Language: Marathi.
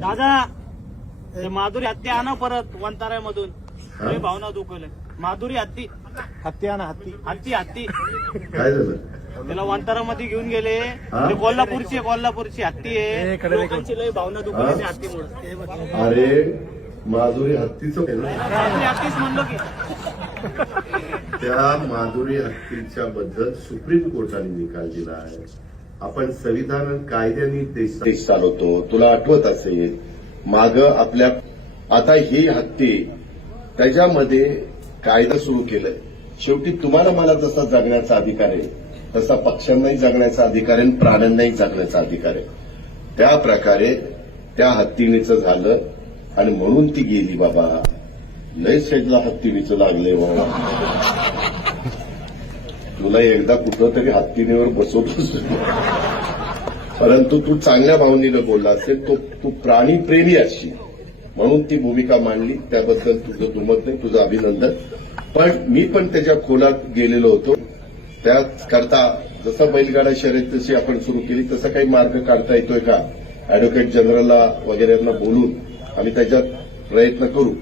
दादा ते माधुरी हत्ती आणा परत वंताऱ्यामधून. लय भावना दुखवलंय. माधुरी हत्ती हत्ती आणा हत्ती. हत्ती हत्ती काय झालं? त्याला वंतारामध्ये घेऊन गेले. ते कोल्हापूरची हत्ती आहे. लोकांची लय भावना दुखवली त्या हत्तीमुळे. अरे माधुरी हत्तीचं हत्तीच म्हणलो की त्या माधुरी हत्तीच्या बद्दल सुप्रीम कोर्टाने निकाल दिला आहे. आपण संविधान कायद्याने देश चालवतो. तुला आठवत असेल माग आपल्या आता ही हत्ती त्याच्यामध्ये कायदा सुरू केलाय. शेवटी तुम्हाला मला जसा जगण्याचा अधिकार आहे तसा पक्ष्यांनाही जगण्याचा अधिकार आहे आणि प्राण्यांनाही जगण्याचा अधिकार आहे. त्या प्रकारे त्या हत्तीणीचं झालं आणि म्हणून ती गेली. बाबा लय शेजला हत्तीणीचं लागलंय बाबा. तुला एकदा कुठं तरी हत्तीणीवर बसवतोस. परंतु तू चांगल्या भावनेनं बोलला असेल. तू प्राणीप्रेमी असशील म्हणून ती भूमिका मांडली. त्याबद्दल तुझं दुमत नाही, तुझं अभिनंदन. पण मी पण त्याच्या खोलात गेलेलो होतो. त्याकरता जसं बैलगाडा शर्यत जशी आपण सुरू केली तसं काही मार्ग काढता येतोय का, अॅडव्होकेट जनरलला वगैरेंना बोलून आम्ही त्याच्यात प्रयत्न करू.